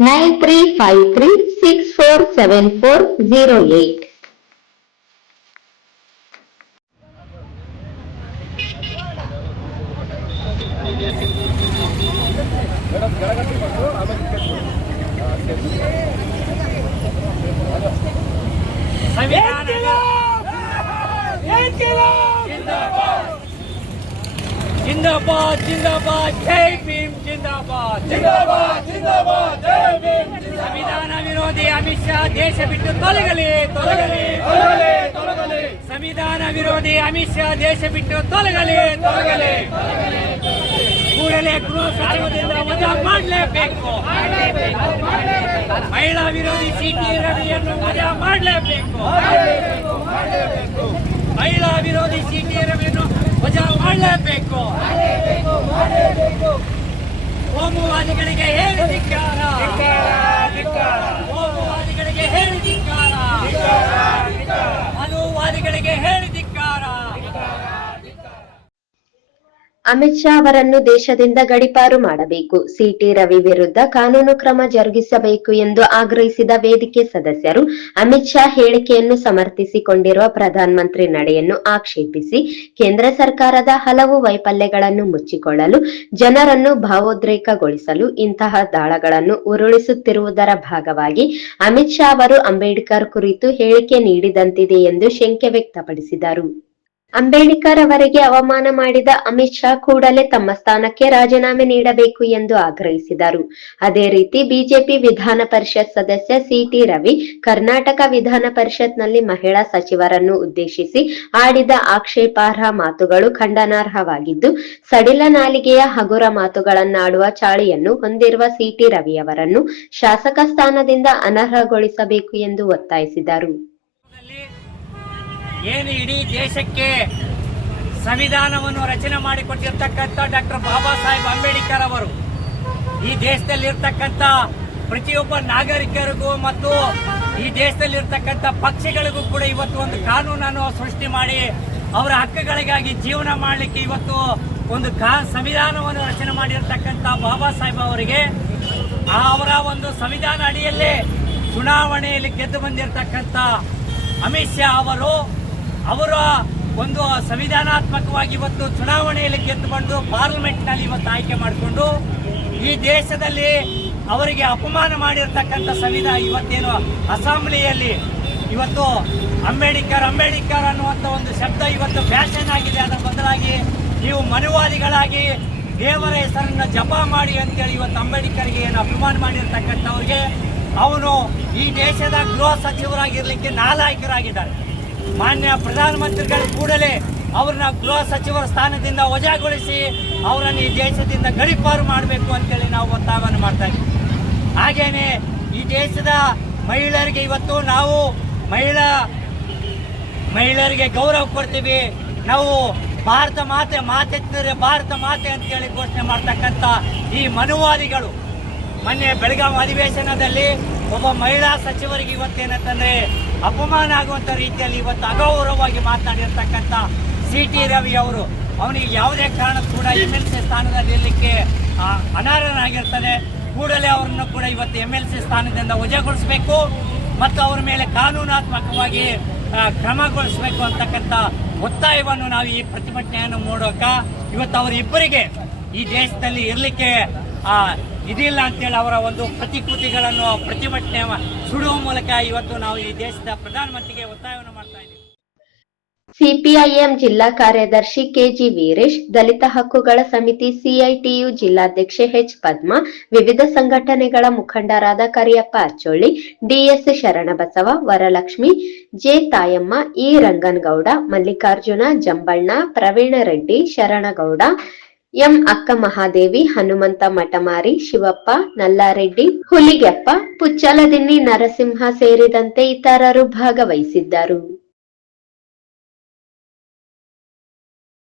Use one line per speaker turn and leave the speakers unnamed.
nine three five three six four seven four zero eight
जिंदाबाद जिंदाबाद जय भीम जिंदाबाद
ಜಿಂದಾಬಾದ್ ಜಿಂದಾಬಾದ್ ಜೈ ಭೀಮ್
ವಿರೋಧಿ ಅಮಿತ್ ಶಾ ದೇಶ ಬಿಟ್ಟು ತೊಲಗಲಿ ತೊಲಗಲಿ.
ತೊಲಗಲಿ ತೊಲಗಲಿ.
ಸಂವಿಧಾನ ವಿರೋಧಿ ಅಮಿತ್ ಶಾ ದೇಶ ಬಿಟ್ಟು ತೊಲಗಲಿ ತೊಲಗಲಿ. ಕೂಡಲೇ ಗೃಹ ಸಚಿವರಿಂದ ವಜಾ ಮಾಡಲೇಬೇಕು. ಮಹಿಳಾ ವಿರೋಧಿ ಸಿಟಿ ರವಿಯನ್ನು ವಜಾ ಮಾಡಲೇಬೇಕು. ಮಹಿಳಾ ವಿರೋಧಿ ಸಿಟಿ ರವಿಯನ್ನು ವಜಾ ಮಾಡಲೇಬೇಕು. ಕೋಮುವಾದಿಗಳಿಗೆ ಹೇಳಿ ಧಿಕ್ಕಾರ. ಕೋಮುವಾದಿಗಳಿಗೆ ಹೇಳಿ ಧಿಕ್ಕಾರ ಮನುವಾದಿಗಳಿಗೆ ಹೇಳಿ ಧಿಕ್ಕಾರ
ಅಮಿತ್ ಶಾ ಅವರನ್ನು ದೇಶದಿಂದ ಗಡಿಪಾರು ಮಾಡಬೇಕು. ಸಿಟಿ ರವಿ ವಿರುದ್ಧ ಕಾನೂನು ಕ್ರಮ ಜರುಗಿಸಬೇಕು ಎಂದು ಆಗ್ರಹಿಸಿದ ವೇದಿಕೆ ಸದಸ್ಯರು, ಅಮಿತ್ ಶಾ ಹೇಳಿಕೆಯನ್ನು ಸಮರ್ಥಿಸಿಕೊಂಡಿರುವ ಪ್ರಧಾನಮಂತ್ರಿ ನಡೆಯನ್ನು ಆಕ್ಷೇಪಿಸಿ, ಕೇಂದ್ರ ಸರ್ಕಾರದ ಹಲವು ವೈಫಲ್ಯಗಳನ್ನು ಮುಚ್ಚಿಕೊಳ್ಳಲು, ಜನರನ್ನು ಭಾವೋದ್ರೇಕಗೊಳಿಸಲು ಇಂತಹ ದಾಳಗಳನ್ನು ಉರುಳಿಸುತ್ತಿರುವುದರ ಭಾಗವಾಗಿ ಅಮಿತ್ ಶಾ ಅವರು ಅಂಬೇಡ್ಕರ್ ಕುರಿತು ಹೇಳಿಕೆ ನೀಡಿದಂತಿದೆ ಎಂದು ಶಂಕೆ ವ್ಯಕ್ತಪಡಿಸಿದರು. ಅಂಬೇಡ್ಕರ್ ಅವರಿಗೆ ಅವಮಾನ ಮಾಡಿದ ಅಮಿತ್ ಶಾ ಕೂಡಲೇ ತಮ್ಮ ಸ್ಥಾನಕ್ಕೆ ರಾಜೀನಾಮೆ ನೀಡಬೇಕು ಎಂದು ಆಗ್ರಹಿಸಿದರು. ಅದೇ ರೀತಿ ಬಿಜೆಪಿ ವಿಧಾನ ಪರಿಷತ್ ಸದಸ್ಯ ಸಿಟಿ ರವಿ ಕರ್ನಾಟಕ ವಿಧಾನ ಪರಿಷತ್ನಲ್ಲಿ ಮಹಿಳಾ ಸಚಿವರನ್ನು ಉದ್ದೇಶಿಸಿ ಆಡಿದ ಆಕ್ಷೇಪಾರ್ಹ ಮಾತುಗಳು ಖಂಡನಾರ್ಹವಾಗಿದ್ದು, ಸಡಿಲ ನಾಲಿಗೆಯ ಹಗುರ ಮಾತುಗಳನ್ನಾಡುವ ಚಾಳಿಯನ್ನು ಹೊಂದಿರುವ ಸಿಟಿ ರವಿಯವರನ್ನು ಶಾಸಕ ಸ್ಥಾನದಿಂದ ಅನರ್ಹಗೊಳಿಸಬೇಕು ಎಂದು ಒತ್ತಾಯಿಸಿದರು.
ಏನು ಇಡೀ ದೇಶಕ್ಕೆ ಸಂವಿಧಾನವನ್ನು ರಚನೆ ಮಾಡಿಕೊಟ್ಟಿರ್ತಕ್ಕಂಥ ಡಾಕ್ಟರ್ ಬಾಬಾ ಸಾಹೇಬ್ ಅಂಬೇಡ್ಕರ್ ಅವರು, ಈ ದೇಶದಲ್ಲಿರ್ತಕ್ಕಂಥ ಪ್ರತಿಯೊಬ್ಬ ನಾಗರಿಕರಿಗೂ ಮತ್ತು ಈ ದೇಶದಲ್ಲಿರ್ತಕ್ಕಂಥ ಪಕ್ಷಿಗಳಿಗೂ ಕೂಡ ಇವತ್ತು ಒಂದು ಕಾನೂನನ್ನು ಸೃಷ್ಟಿ ಮಾಡಿ ಅವರ ಹಕ್ಕುಗಳಿಗಾಗಿ ಜೀವನ ಮಾಡಲಿಕ್ಕೆ ಇವತ್ತು ಒಂದು ಕಾ ಸಂವಿಧಾನವನ್ನು ರಚನೆ ಮಾಡಿರ್ತಕ್ಕಂಥ ಬಾಬಾ ಸಾಹೇಬ್ ಅವರಿಗೆ ಅವರ ಒಂದು ಸಂವಿಧಾನ ಅಡಿಯಲ್ಲೇ ಚುನಾವಣೆಯಲ್ಲಿ ಗೆದ್ದು ಬಂದಿರತಕ್ಕಂಥ ಅಮಿತ್ ಶಾ ಅವರು ಅವರ ಒಂದು ಸಂವಿಧಾನಾತ್ಮಕವಾಗಿ ಇವತ್ತು ಚುನಾವಣೆಯಲ್ಲಿ ಗೆದ್ದು ಬಂದು ಪಾರ್ಲಿಮೆಂಟ್ನಲ್ಲಿ ಇವತ್ತು ಆಯ್ಕೆ ಮಾಡಿಕೊಂಡು ಈ ದೇಶದಲ್ಲಿ ಅವರಿಗೆ ಅಪಮಾನ ಮಾಡಿರ್ತಕ್ಕಂಥ ಸಂವಿಧಾನ ಇವತ್ತೇನು ಅಸೆಂಬ್ಲಿಯಲ್ಲಿ ಇವತ್ತು ಅಂಬೇಡ್ಕರ್ ಅಂಬೇಡ್ಕರ್ ಅನ್ನುವಂಥ ಒಂದು ಶಬ್ದ ಇವತ್ತು ಫ್ಯಾಷನ್ ಆಗಿದೆ ಅದರ ಬದಲಾಗಿ ನೀವು ಮನುವಾದಿಗಳಾಗಿ ದೇವರ ಹೆಸರನ್ನ ಜಪ ಮಾಡಿ ಅಂತೇಳಿ ಇವತ್ತು ಅಂಬೇಡ್ಕರ್ಗೆ ಏನು ಅಪಮಾನ ಮಾಡಿರ್ತಕ್ಕಂಥವ್ರಿಗೆ ಅವನು ಈ ದೇಶದ ಗೃಹ ಸಚಿವರಾಗಿರ್ಲಿಕ್ಕೆ ನಾಲಾಯಕರಾಗಿದ್ದಾರೆ. ಮಾನ್ಯ ಪ್ರಧಾನಮಂತ್ರಿಗಳು ಕೂಡಲೇ ಅವ್ರನ್ನ ಗೃಹ ಸಚಿವರ ಸ್ಥಾನದಿಂದ ವಜಾಗೊಳಿಸಿ ಅವರನ್ನು ಈ ದೇಶದಿಂದ ಗಡಿಪಾರು ಮಾಡಬೇಕು ಅಂತೇಳಿ ನಾವು ಒತ್ತಾಯವನ್ನು ಮಾಡ್ತಾ ಇದ್ದೀವಿ. ಈ ದೇಶದ ಮಹಿಳೆಯರಿಗೆ ಇವತ್ತು ನಾವು ಮಹಿಳಾ ಮಹಿಳೆಯರಿಗೆ ಗೌರವ ಕೊಡ್ತೀವಿ. ನಾವು ಭಾರತ ಮಾತೆ ಮಾತೆತ್ತಿದರೆ ಭಾರತ ಮಾತೆ ಅಂತೇಳಿ ಘೋಷಣೆ ಮಾಡ್ತಕ್ಕಂಥ ಈ ಮನುವಾದಿಗಳು, ಮೊನ್ನೆ ಬೆಳಗಾವಿ ಅಧಿವೇಶನದಲ್ಲಿ ಒಬ್ಬ ಮಹಿಳಾ ಸಚಿವರಿಗೆ ಇವತ್ತೇನಂತಂದ್ರೆ ಅಪಮಾನ ಆಗುವಂತ ರೀತಿಯಲ್ಲಿ ಇವತ್ತು ಅಗೌರವವಾಗಿ ಮಾತನಾಡಿರ್ತಕ್ಕಂಥ ಸಿ ಟಿ ರವಿ ಅವರು. ಅವನಿಗೆ ಯಾವುದೇ ಕಾರಣಕ್ಕೂ ಕೂಡ ಎಂ ಎಲ್ ಸಿ ಸ್ಥಾನದಲ್ಲಿ ಇರಲಿಕ್ಕೆ ಆ, ಕೂಡಲೇ ಅವರನ್ನು ಕೂಡ ಇವತ್ತು ಎಂ ಎಲ್ ಸಿ ಸ್ಥಾನದಿಂದ ವಜಾಗೊಳಿಸಬೇಕು ಮತ್ತು ಅವರ ಮೇಲೆ ಕಾನೂನಾತ್ಮಕವಾಗಿ ಕ್ರಮಗೊಳಿಸಬೇಕು ಅಂತಕ್ಕಂಥ ಒತ್ತಾಯವನ್ನು ನಾವು ಈ ಪ್ರತಿಭಟನೆಯನ್ನು ಮೂಲಕ ಇವತ್ತು ಅವರಿಬ್ಬರಿಗೆ ಈ ದೇಶದಲ್ಲಿ ಇರಲಿಕ್ಕೆ ಇದಿಲ್ಲ ಅಂತೇಳಿ ಅವರ ಒಂದು ಪ್ರತಿಕೃತಿಗಳನ್ನು ಪ್ರತಿಭಟನೆ ಸುಡುವ ಮೂಲಕ ಇವತ್ತು ನಾವು ಈ ದೇಶದ ಪ್ರಧಾನಮಂತ್ರಿಗೆ ಒತ್ತಾಯವನ್ನು ಮಾಡ್ತಾ ಇದ್ದೀವಿ.
ಸಿಪಿಐಎಂ ಜಿಲ್ಲಾ ಕಾರ್ಯದರ್ಶಿ ಕೆಜಿ ವೀರೇಶ್, ದಲಿತ ಹಕ್ಕುಗಳ ಸಮಿತಿ ಸಿಐಟಿಯು ಜಿಲ್ಲಾಧ್ಯಕ್ಷೆ ಎಚ್ ಪದ್ಮ, ವಿವಿಧ ಸಂಘಟನೆಗಳ ಮುಖಂಡರಾದ Kariyappa Achcholli, DS Sharanabasava, Varalakshmi, J Tayamma, E Ranganagouda, Mallikarjuna, Jambanna, Praveena Reddy, Sharanagouda M Akka Mahadevi Hanumantha ಮಠಮಾರಿ Shivappa Nallareddy Huligeppa Puchaladinni Narasimha ಸೇರಿದಂತೆ ಇತರರು ಭಾಗವಹಿಸಿದ್ದರು.